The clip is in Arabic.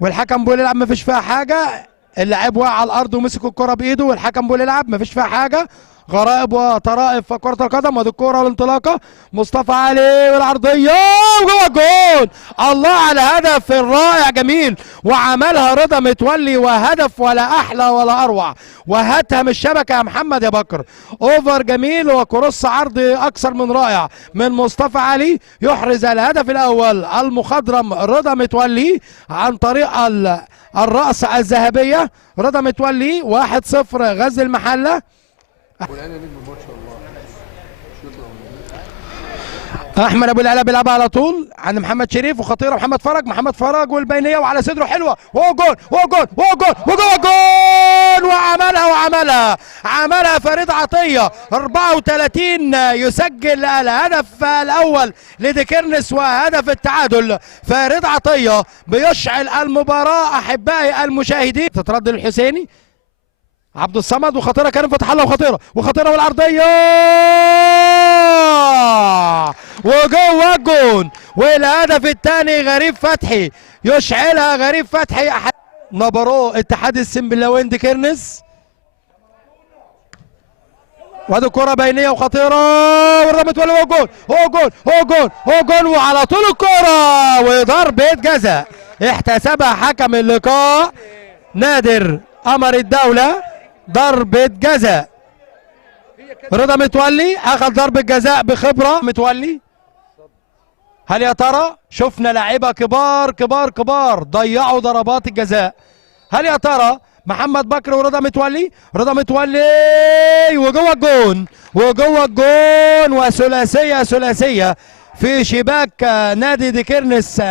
والحكم بيقول يلعب مفيش فيها حاجه. اللاعب وقع على الارض ومسك الكره بايده والحكم بيقول يلعب مفيش فيها حاجه. غرائب وطرائف في كره القدم. وادي الكره والانطلاقه مصطفى علي والعرضيه وجوه الجول. الله على الهدف الرائع جميل وعملها رضا متولي وهدف ولا احلى ولا اروع وهاتها من الشبكه يا محمد يا بكر. اوفر جميل وكروس عرضي اكثر من رائع من مصطفى علي يحرز الهدف الاول المخضرم رضا متولي عن طريق الرأس الذهبيه. رضا متولي 1-0 غزل المحله. احمد ابو العلا بيلعبها على طول عند محمد شريف وخطيره محمد فرج والبينيه وعلى صدره حلوه وهو جول وجوه الجول وعملها فريد عطيه 34 يسجل الهدف الاول لديكيرنس وهدف التعادل. فريد عطيه بيشعل المباراه احبائي المشاهدين. تترد للحسيني عبد الصمد وخطيره كريم فتح الله وخطيره والعرضيه وجوه الجون. والهدف الثاني غريب فتحي يشعلها غريب فتحي. نبرو اتحاد السنبلاوين ديكيرنس. وادي الكره بينيه وخطيره ورضا متولي هو جول وعلى طول الكره وضربه جزاء احتسبها حكم اللقاء نادر قمر الدوله. ضربه جزاء رضا متولي اخذ ضربه جزاء بخبره. متولي هل يا ترى شفنا لاعيبه كبار ضيعوا ضربات الجزاء. هل يا ترى محمد بكر ورضا متولي وجوه الجون وثلاثيه في شباك نادي ديكيرنس